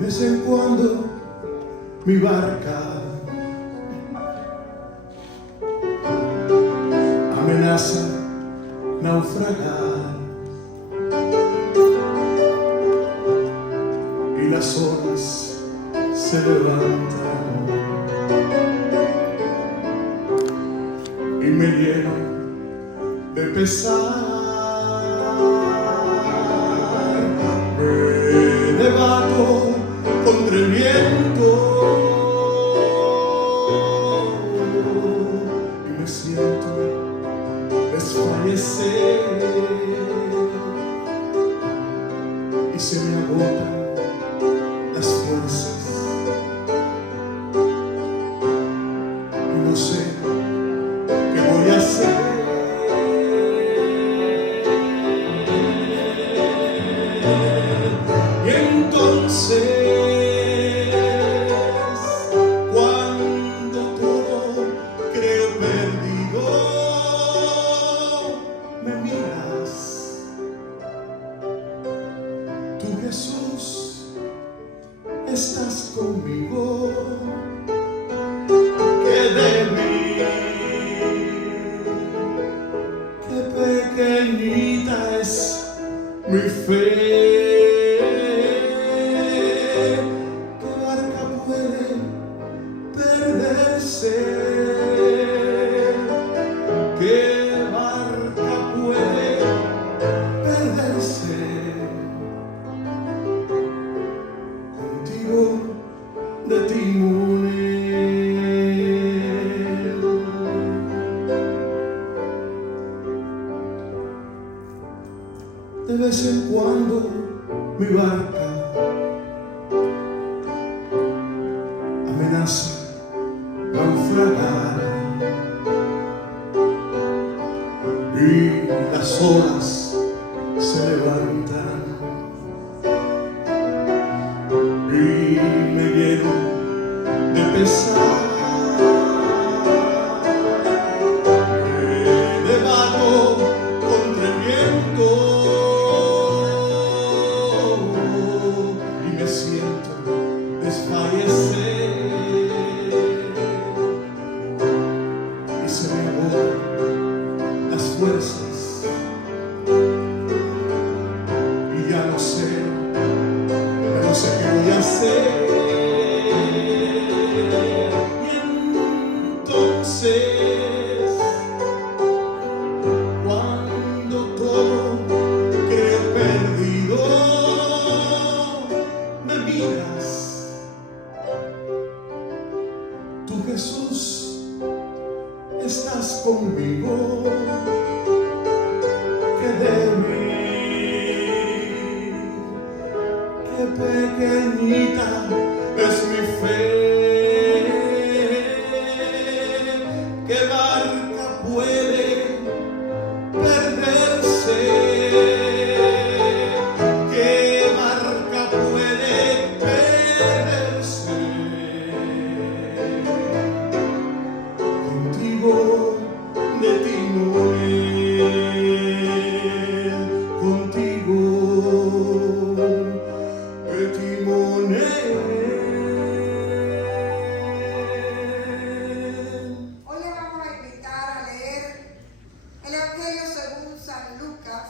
vez en cuando mi barca amenaza naufragar y las olas se levantan y me lleno de pesar. Me debato contra el viento y me siento desfallecer y se me agotan las fuerzas y no sé qué voy a hacer. Y entonces, cuando todo creo perdido, me miras, tú Jesús, estás conmigo. Que de mí, qué pequeñita es mi fe. ¿Qué barca puede perderse? ¿Qué barca puede perderse? Contigo de timonel. De vez en cuando mi barca amenaza naufragar y las olas se levantan y me lleno de pesar. Me debato contra el viento y me siento desfallecer y se me agotan las fuerzas y ya no sé qué voy a hacer. Y entonces, cuando todo creo perdido, me miras, tú Jesús, estás conmigo. Que de mí, qué pequeñita es mi fe. ¿Qué barca puede perderse? ¿Qué barca puede perderse? Contigo de timonel, contigo de timonel. Hoy le vamos a invitar a leer el Evangelio según San Lucas,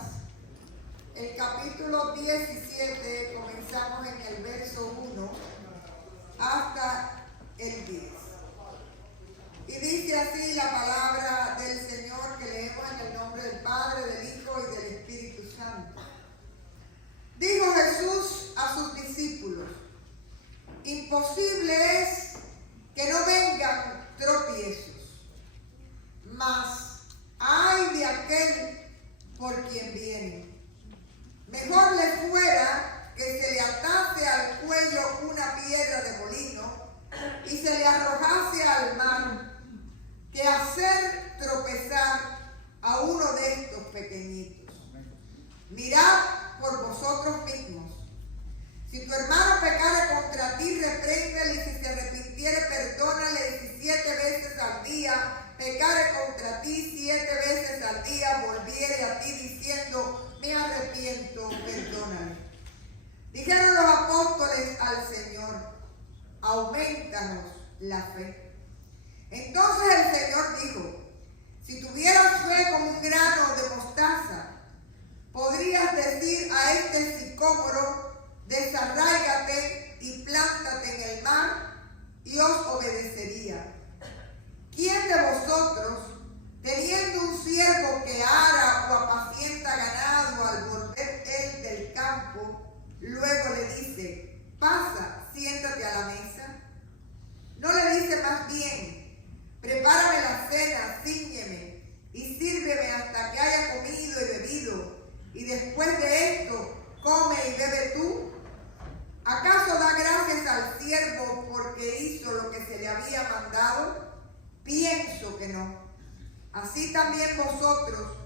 el capítulo 17, comenzamos en el verso 1 hasta el 10. Y dice así la palabra del Señor, que leemos en el nombre del Padre, del Hijo y del Espíritu Santo. Dijo Jesús a sus discípulos: imposible es que no vengan tropiezos, mas ay de aquel por quien vienen. Mejor le fuera que se le atase al cuello una piedra de molino y se le arrojase al mar, que hacer tropezar a uno de estos pequeñitos. Mirad por vosotros mismos. Si tu hermano pecare contra ti, repréndele, y si se arrepintiere, perdónale. 17 veces al día pecare contra ti, 7 veces al día volviere a ti diciendo: me arrepiento, perdónale. Dijeron los apóstoles al Señor: aumentanos la fe. Entonces el Señor dijo, si tuvieras fe como un grano de mostaza, podrías decir a este sicómoro, desarráigate y plántate en el mar, y os obedecería. ¿Quién de vosotros, teniendo un siervo que ara o apacienta ganado al volver él del campo, luego le dice, pasa, siéntate a la mesa? ¿No le dice más bien, prepárame la cena, cíñeme y sírveme hasta que haya comido y bebido, y después de esto come y bebe tú? ¿Acaso da gracias al siervo porque hizo lo que se le había mandado? Pienso que no. Así también vosotros,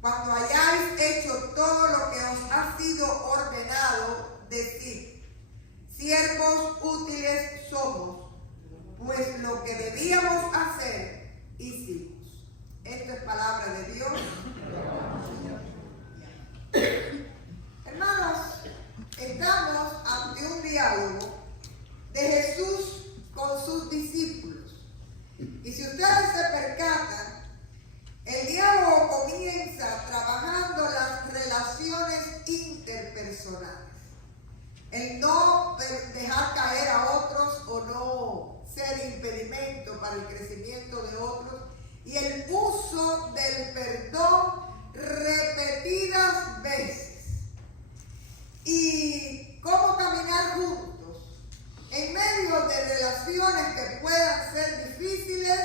cuando hayáis hecho todo lo que os ha sido ordenado, decid, siervos útiles somos, pues lo que debíamos hacer, hicimos. Esto es palabra de Dios. Hermanos, estamos ante un diálogo de Jesús con sus discípulos. Y si ustedes se percatan, el diálogo comienza trabajando las relaciones interpersonales. El no dejar caer a otros o no ser impedimento para el crecimiento de otros. Y el uso del perdón repetidas veces. Y cómo caminar juntos en medio de relaciones que puedan ser difíciles,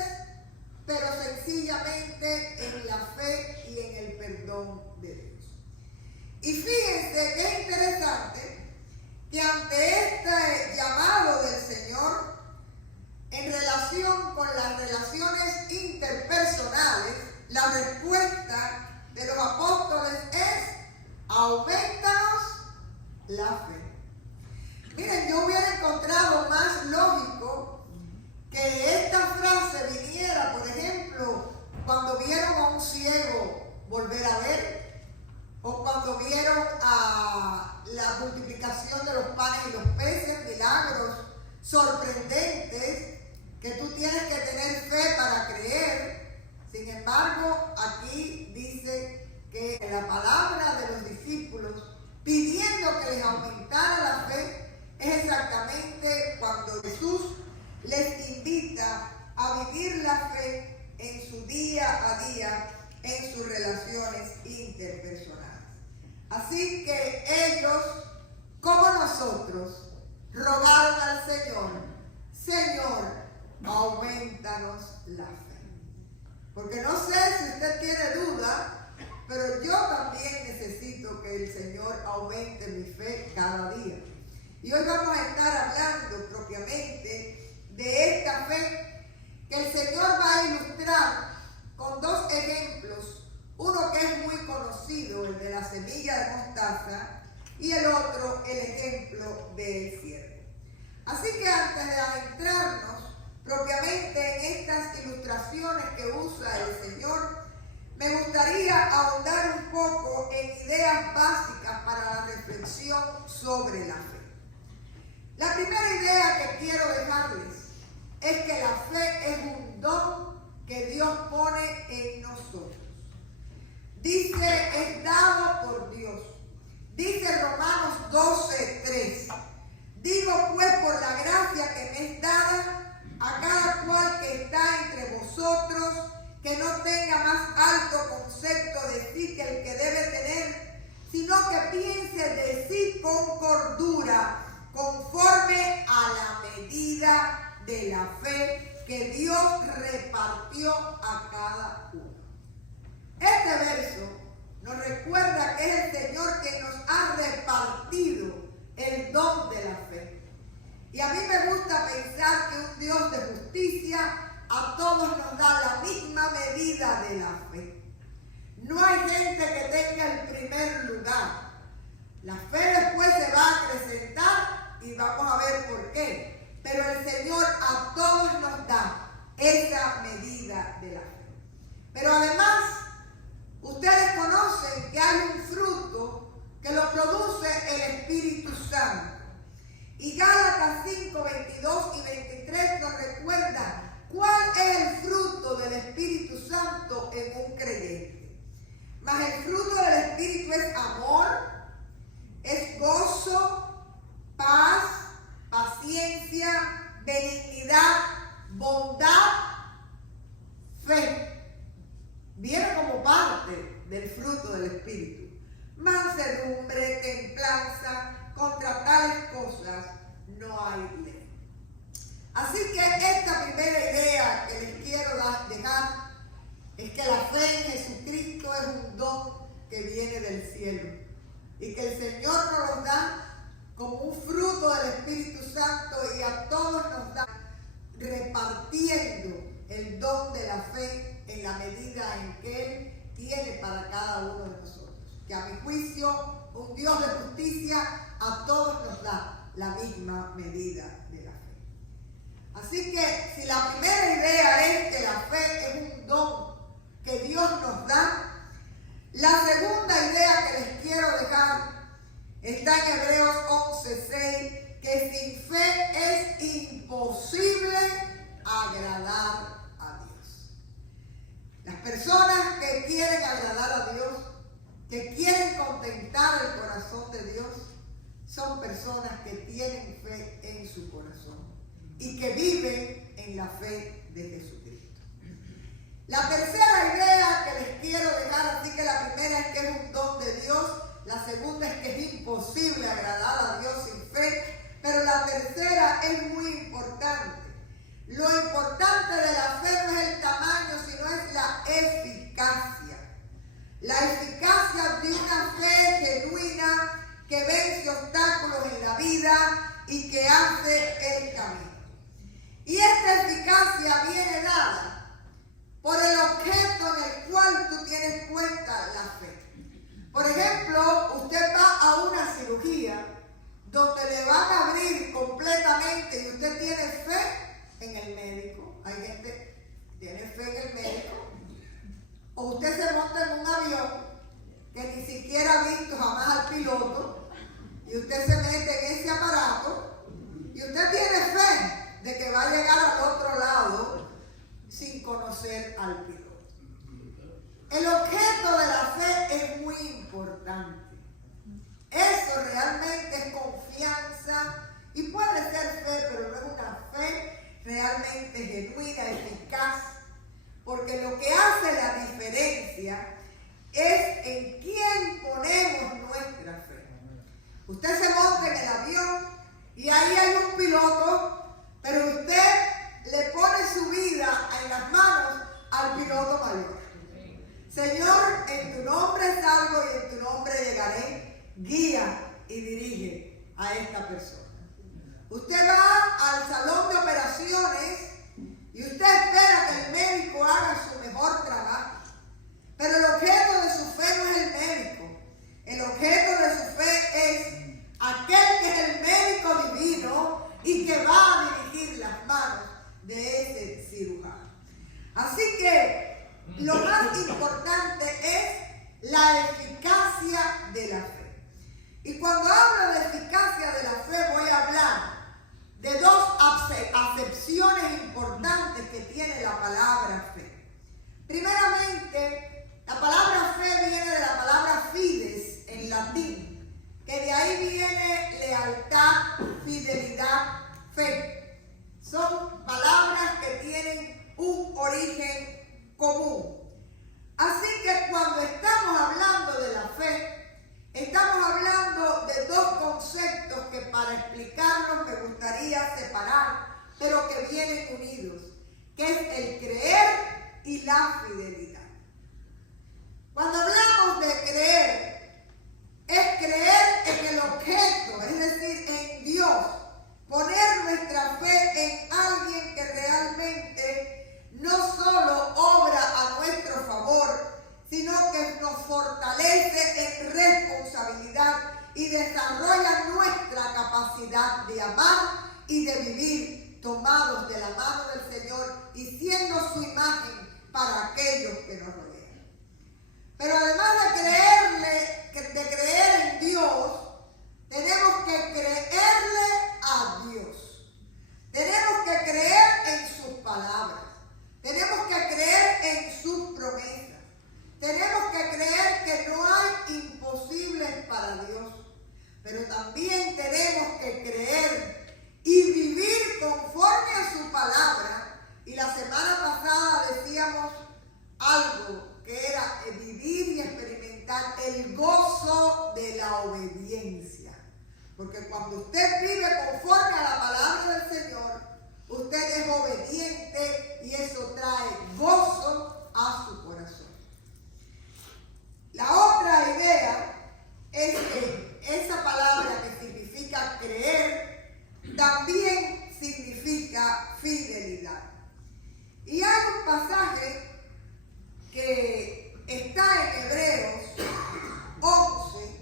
pero sencillamente en la fe y en el perdón de Dios. Y fíjense que es interesante que ante este llamado del Señor en relación con las relaciones interpersonales, la respuesta de los apóstoles es: aumentanos la fe. Miren, yo hubiera encontrado más lógico que esta frase viniera, por ejemplo, cuando vieron a un ciego volver a ver, o cuando vieron a la multiplicación de los panes y los peces, milagros sorprendentes que tú tienes que tener fe para creer. Sin embargo, aquí dice que la palabra de los discípulos pidiendo que les aumentara la fe es exactamente cuando Jesús les invita a vivir la fe en su día a día, en sus relaciones interpersonales. Así que ellos, como nosotros, rogaron al Señor: Señor, aumentanos la fe. Porque no sé si usted tiene duda, pero yo también necesito que el Señor aumente mi fe cada día. Y hoy vamos a estar hablando propiamente de esta fe que el Señor va a ilustrar con dos ejemplos. Uno que es muy conocido, el de la semilla de mostaza, y el otro, el ejemplo del siervo. Así que antes de adentrarnos propiamente en estas ilustraciones que usa el Señor, me gustaría ahondar un poco en ideas básicas para la reflexión sobre la fe. La primera idea que quiero dejarles es que la fe es un don que Dios pone en nosotros. Dice, es dado por Dios. Dice Romanos 12:3. Digo pues por la gracia que me es dada a cada cual que está entre vosotros, que no tenga más alto concepto de sí que el que debe tener, sino que piense de sí con cordura, conforme a la medida de la fe que Dios repartió a cada uno. Este verso nos recuerda que es el Señor que nos ha repartido el don de la fe. Y a mí me gusta pensar que un Dios de justicia a todos nos da la misma medida de la fe. No hay gente que tenga el primer lugar. La fe después se va a acrecentar y vamos a ver por qué. Pero el Señor a todos nos da esa medida de la fe. Pero además, ustedes conocen que hay un fruto que lo produce el Espíritu Santo. Y Gálatas 5, 22 y 23 nos recuerdan cuál es el fruto del Espíritu Santo en un creyente. Mas el fruto del Espíritu es amor, es gozo, paz, paciencia, benignidad, bondad, fe. Viene como parte del fruto del Espíritu. Mansedumbre, templanza, contra tales cosas no hay ley. Así que esta primera idea que les quiero dejar es que la fe en Jesucristo es un don que viene del cielo y que el Señor nos lo da como un fruto del Espíritu Santo y a todos nos da repartiendo el don de la fe en la medida en que Él tiene para cada uno de nosotros. Que a mi juicio, un Dios de justicia a todos nos da la misma medida de la fe. Así que si la primera idea es que la fe es un don que Dios nos da, la segunda idea que les quiero dejar está en Hebreos 11:6, que sin fe es imposible agradar a Dios. Las personas que quieren agradar a Dios, que quieren contentar el corazón de Dios, son personas que tienen fe en su corazón y que viven en la fe de Jesucristo. La tercera idea que les quiero dejar, así que la primera es que es un don de Dios, la segunda es que es imposible agradar a Dios sin fe, pero la tercera es muy importante. Lo importante de la fe no es el tamaño, sino es la eficacia. La eficacia de una fe genuina que vence obstáculos en la vida y que hace el camino. Y esta eficacia viene dada por el objeto en el cual tú tienes puesta la fe. Por ejemplo, usted va a una cirugía donde le van a abrir completamente y usted tiene fe en el médico. Hay gente que tiene fe en el médico. O usted se monta en un avión que ni siquiera ha visto jamás al piloto y usted se mete en ese aparato y usted tiene fe de que va a llegar al otro lado sin conocer al piloto. El objeto de la fe es muy importante. Eso realmente es confianza y puede ser fe, pero no es una fe realmente genuina, eficaz. Porque lo que hace la diferencia es en quién ponemos nuestra fe. Usted se monta en el avión y ahí hay un piloto, pero usted le pone su vida en las manos al piloto mayor. Señor, en tu nombre salgo y en tu nombre llegaré. Guía y dirige a esta persona. Usted va al salón de operaciones y usted espera que el médico haga su mejor trabajo. Pero el objeto de su fe no es el médico. El objeto de su fe es aquel que es el médico divino y que va a dirigir las manos de ese cirujano. Así que lo más importante es la eficacia de la fe. Y cuando hablo de eficacia de la fe voy a hablar de dos acepciones importantes que tiene la palabra fe. Primeramente, la palabra fe viene de la palabra fides en latín, que de ahí viene lealtad, fidelidad, fe. Son palabras que tienen un origen común. Así que cuando estamos hablando de la fe, estamos hablando de dos conceptos que para explicarlos me gustaría separar, pero que vienen unidos, que es el creer y la fidelidad. Cuando hablamos de creer, es creer en el objeto, es decir, en Dios, poner nuestra fe en alguien que realmente no solo obra a nuestro favor, sino que nos fortalece en responsabilidad y desarrolla nuestra capacidad de amar y de vivir tomados de la mano del Señor y siendo su imagen para aquellos que nos rodean. Pero además de creer en Dios, tenemos que creerle a porque cuando usted vive conforme a la palabra del Señor, usted es obediente y eso trae gozo a su corazón. La otra idea es que esa palabra que significa creer también significa fidelidad. Y hay un pasaje que está en Hebreos 11,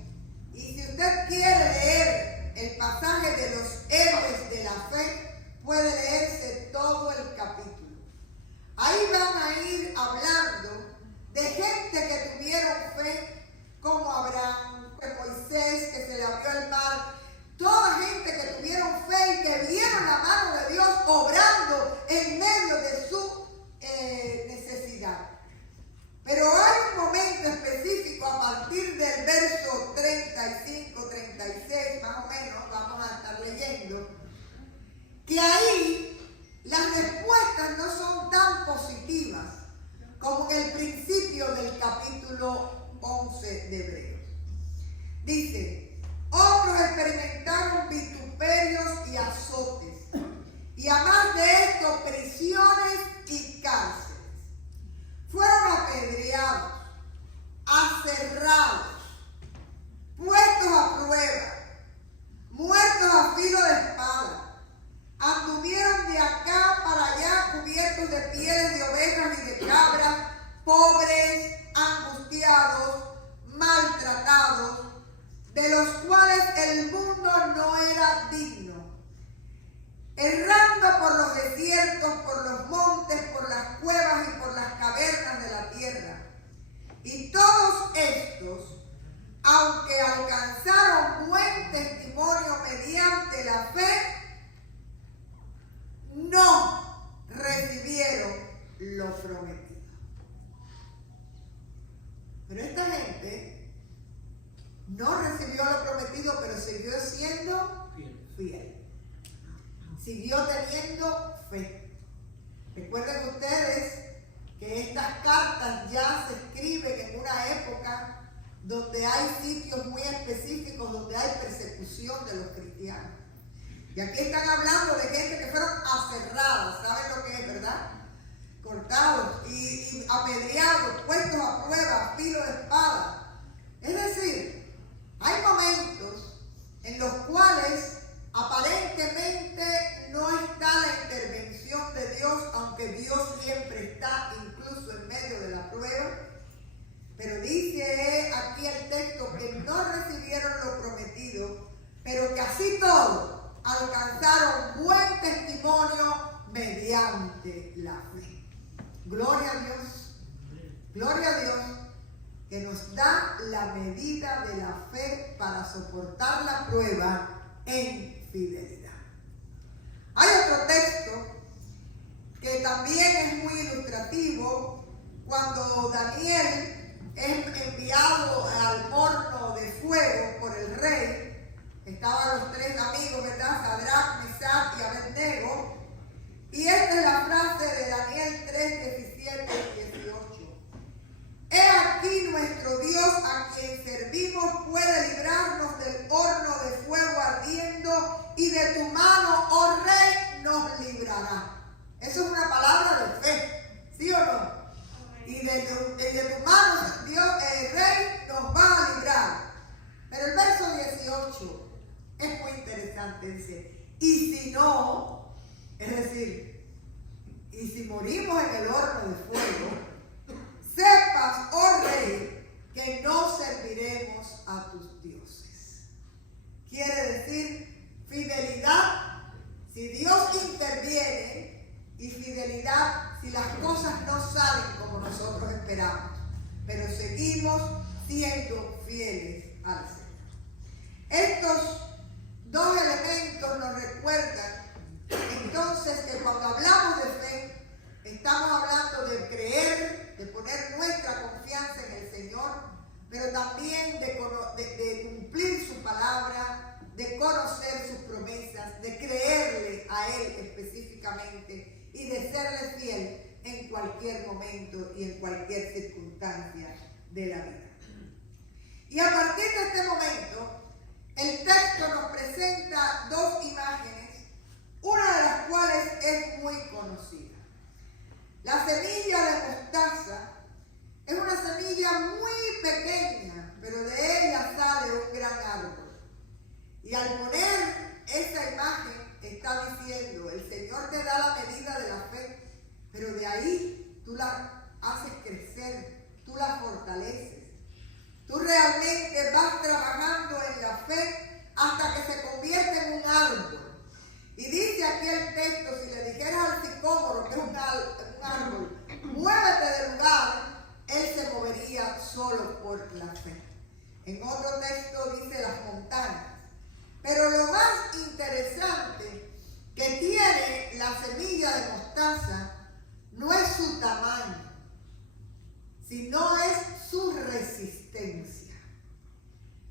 y si usted quiere leer el pasaje de los héroes de la fe, puede leerse todo el capítulo. Ahí van a ir hablando de gente que tuvieron fe, como Abraham, de Moisés, que se le abrió el mar, toda gente que tuvieron fe y que vieron la mano de Dios obrando en medio de su necesidad. Pero hay un momento específico a partir del verso 35, 36, más o menos, vamos a estar leyendo, que ahí las respuestas no son tan positivas como en el principio del capítulo 11 de Hebreos. Dice: otros experimentaron vituperios y azotes, y además de esto, prisiones y cárceles. Fueron apedreados, aserrados, puestos a prueba, muertos a filo de espada. Anduvieron de acá para allá cubiertos de pieles de ovejas y de cabras, pobres, angustiados, maltratados, de los cuales el mundo no era digno, errando por los desiertos, por los montes, por las cuevas y por las cavernas de la tierra. Y todos estos, aunque alcanzaron buen testimonio mediante la fe, no recibieron lo prometido. Pero esta gente no recibió lo prometido, pero siguió siendo fiel. Siguió teniendo fe. Recuerden ustedes que estas cartas ya se escriben en una época donde hay sitios muy específicos, donde hay persecución de los cristianos. Y aquí están hablando de gente que fueron aserrados, ¿saben lo que es, verdad? Cortados y apedreados, puestos a prueba, a filo de espada. Es decir, hay momentos en los cuales aparentemente no está la intervención de Dios, aunque Dios siempre está incluso en medio de la prueba. Pero dice aquí el texto que no recibieron lo prometido, pero que así todo alcanzaron buen testimonio mediante la fe. Gloria a Dios, gloria a Dios, que nos da la medida de la fe para soportar la prueba en fidelidad. Hay otro texto que también es muy ilustrativo, cuando Daniel es enviado al horno de fuego por el rey. Estaban los tres amigos, ¿verdad? Sadrach, Mesach y Abednego. Y esta es la frase de Daniel 3, 17 y 18. He aquí nuestro Dios, a quien servimos, puede librarnos del horno de fuego ardiendo, y de tu mano, oh rey, nos librará. Eso es una palabra de fe, ¿sí o no? Y de tu mano, Dios, el rey, nos va a librar. Pero el verso 18 es muy interesante, dice: y si no, es decir, y si morimos en el horno de fuego, sepas, oh rey, que no serviremos a tus dioses. Quiere decir fidelidad si Dios interviene, y fidelidad si las cosas no salen como nosotros esperamos, pero seguimos siendo fieles al Señor. Estos dos elementos nos recuerdan entonces que cuando hablamos de fe, estamos hablando de creer, de poner nuestra confianza en el Señor, pero también de cumplir su palabra, de conocer sus promesas, de creerle a Él específicamente y de serle fiel en cualquier momento y en cualquier circunstancia de la vida. Y a partir de este momento, el texto nos presenta dos imágenes, una de las cuales es muy conocida. La semilla de mostaza es una semilla muy pequeña, pero de ella sale un gran árbol. Y al poner esta imagen está diciendo, el Señor te da la medida de la fe, pero de ahí tú la haces crecer, tú la fortaleces. Tú realmente vas trabajando en la fe hasta que se convierte en un árbol. Y dice aquí el texto, si le dijeras al sicómoro, que es un árbol, muévete del lugar, él se movería solo por la fe. En otro texto dice las montañas. Pero lo más interesante que tiene la semilla de mostaza no es su tamaño, sino es su resistencia.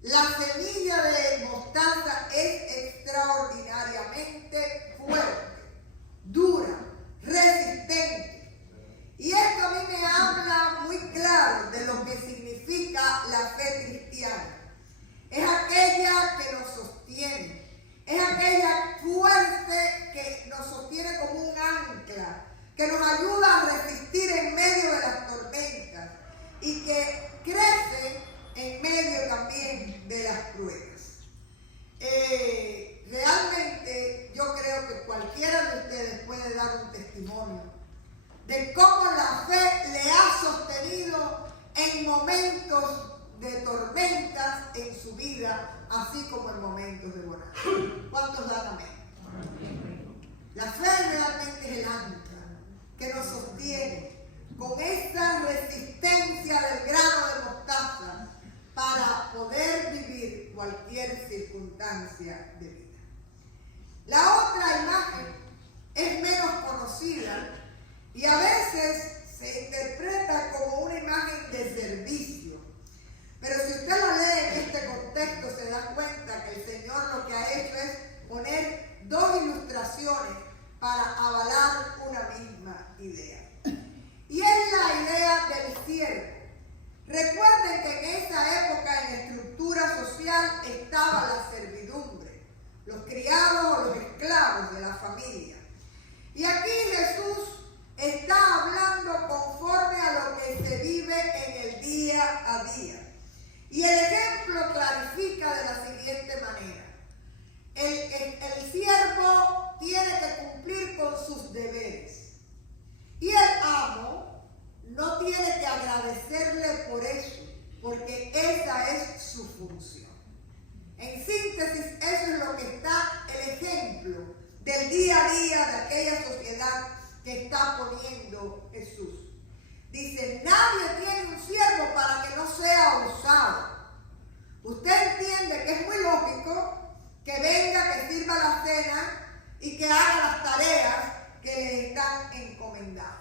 La semilla de mostaza es extraordinariamente fuerte, dura, resistente. Y esto a mí me habla muy claro de lo que significa la fe cristiana. Es aquella que nos sostiene, es aquella fuerte que nos sostiene como un ancla, que nos ayuda a resistir en medio de las tormentas y que crece en medio también de las pruebas. Realmente yo creo que cualquiera de ustedes puede dar un testimonio de cómo la fe le ha sostenido en momentos de tormentas en su vida, así como en momentos de bonanza. ¿Cuántos dan amén? La fe realmente es el ancla que nos sostiene con esta resistencia del grano de mostaza para poder vivir cualquier circunstancia de vida. La otra imagen es menos conocida y a veces se interpreta como una imagen de servicio. Pero si usted lo lee en este contexto, se da cuenta que el Señor lo que ha hecho es poner dos ilustraciones para avalar una misma idea. Y es la idea del siervo. Recuerden que en esa época en la estructura social estaba la servidumbre, los criados o los esclavos de la familia. Y aquí Jesús está hablando conforme a lo que se vive en el día a día. Y el ejemplo clarifica de la siguiente manera. El siervo tiene que cumplir con sus deberes. Y el amo no tiene que agradecerle por eso, porque esa es su función. En síntesis, eso es lo que está el ejemplo del día a día de aquella sociedad que está poniendo Jesús. Dice, nadie tiene un siervo para que no sea usado. Usted entiende que es muy lógico que venga, que sirva la cena y que haga las tareas que le están encomendadas.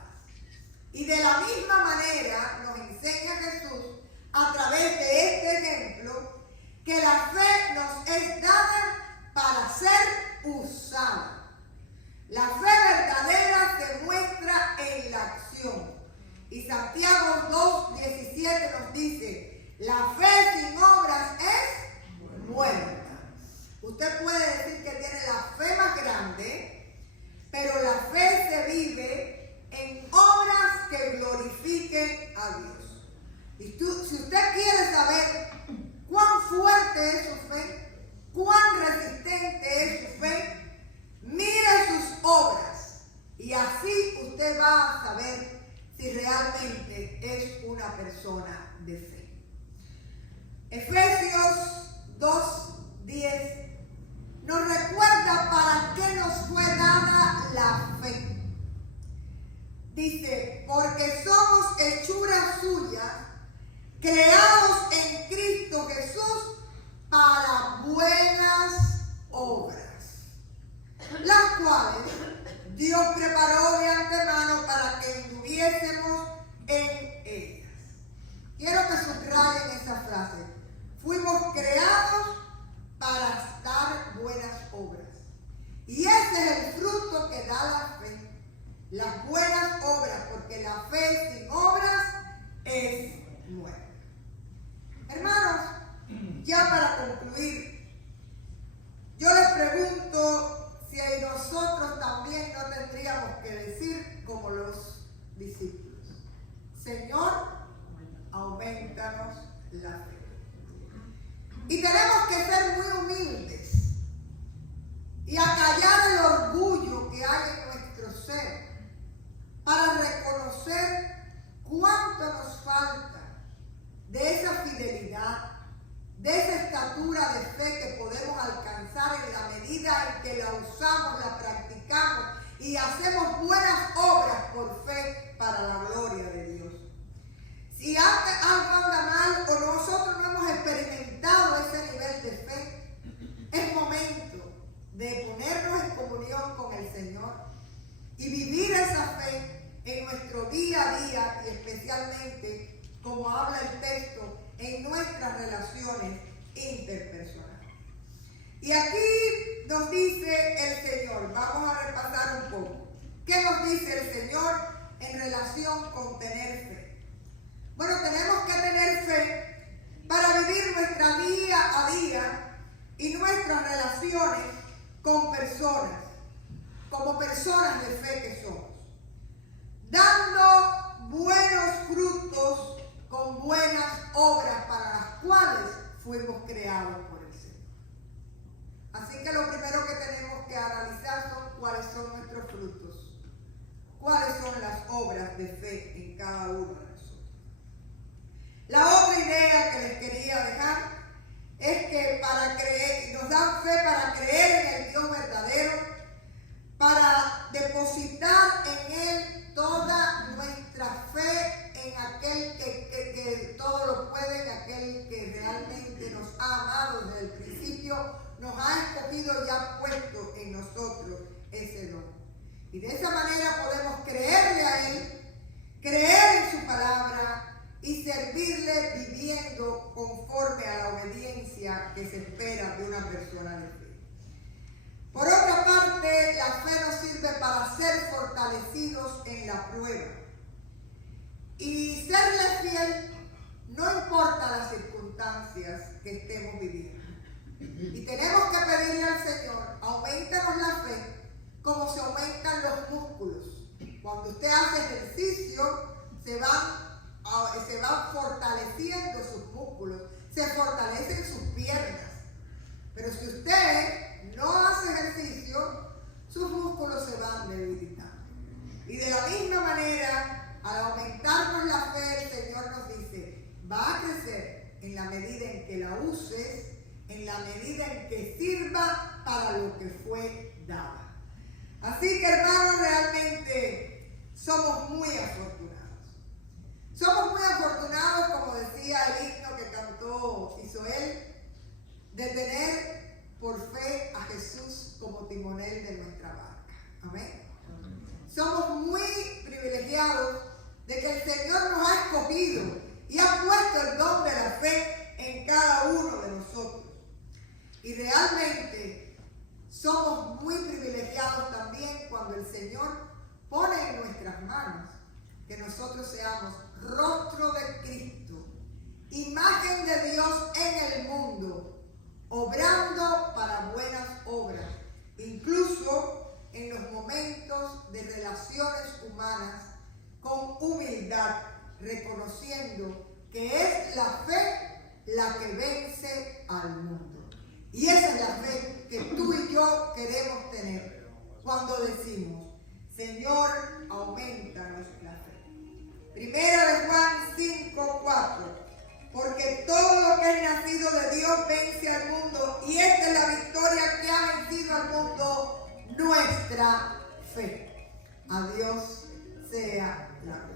Y de la misma manera nos enseña Jesús a través de este ejemplo que la fe nos es dada para ser usada. La fe verdadera se muestra en la acción. Y Santiago 2:17 nos dice, la fe sin obras es muerta. Usted puede decir que tiene la fe más grande, pero la fe se vive en obras que glorifiquen a Dios. Y si usted quiere saber cuán fuerte es su fe, cuán resistente es su fe, mire sus obras y así usted va a saber si realmente es una persona de fe. Efesios 2:10 nos recuerda para qué nos fue dada la fe. Dice, porque somos hechura suya, creados en Cristo Jesús para buenas obras, las cuales Dios preparó de antemano para que anduviésemos en ellas. Quiero que subrayen esa frase. Fuimos creados para dar buenas obras. Y ese es el fruto que da la fe. Las buenas obras, porque la fe sin obras es muerta. Hermanos, ya para concluir, Yo les pregunto si nosotros también no tendríamos que decir como los discípulos: Señor, aumentanos la fe. Y tenemos que ser muy humildes y acallar el orgullo que hay en nuestro ser para reconocer cuánto nos falta de esa fidelidad, de esa estatura de fe que podemos alcanzar en la medida en que la usamos, la practicamos y hacemos buenas obras por fe para la gloria de Dios. Si algo anda mal o nosotros no hemos experimentado ese nivel de fe, es momento de ponernos en comunión con el Señor y vivir esa fe en nuestro día a día y especialmente, como habla el texto, en nuestras relaciones interpersonales. Y aquí nos dice el Señor, vamos a repasar un poco. ¿Qué nos dice el Señor en relación con tener fe? Bueno, tenemos que tener fe para vivir nuestra día a día y nuestras relaciones con personas, como personas de fe que somos, dando buenos frutos con buenas obras para las cuales fuimos creados por el Señor. Así que lo primero que tenemos que analizar son cuáles son nuestros frutos, cuáles son las obras de fe en cada uno de nosotros. La otra idea que les quería dejar es que nos dan fe para creer en el Dios verdadero, para depositar en Él toda nuestra fe en aquel que todo lo puede, en aquel que realmente nos ha amado desde el principio, nos ha escogido y ha puesto en nosotros ese don. Y de esa manera podemos creerle a Él, creer en su palabra y servirle viviendo conforme a la obediencia que se espera de una persona de fe. Por otra parte, la fe nos sirve para ser fortalecidos en la prueba. Y serle fiel no importa las circunstancias que estemos viviendo. Y tenemos que pedirle al Señor, aumentanos la fe como se aumentan los músculos. Cuando usted hace ejercicio, se van fortaleciendo sus músculos, se fortalecen sus piernas. Pero si usted no hace ejercicio, sus músculos se van debilitando. Y de la misma manera, al aumentarnos la fe, el Señor nos dice, va a crecer en la medida en que la uses, en la medida en que sirva para lo que fue dada. Así que, hermanos, realmente somos muy afortunados. Somos muy afortunados, como decía el himno que cantó Isoel, de tener por fe a Jesús como timonel de nuestra barca. Amén. Somos muy privilegiados de que el Señor nos ha escogido y ha puesto el don de la fe en cada uno de nosotros. Y realmente somos muy privilegiados también cuando el Señor pone en nuestras manos que nosotros seamos rostro de Cristo, imagen de Dios en el mundo, obrando para buenas obras, incluso en los momentos de relaciones humanas, con humildad, reconociendo que es la fe la que vence al mundo. Y esa es la fe que tú y yo queremos tener cuando decimos, Señor, aumentanos la fe. Primera de Juan 5:4, porque todo lo que es nacido de Dios vence al mundo, y esta es la victoria que ha vencido al mundo, nuestra fe. A Dios sea la gloria.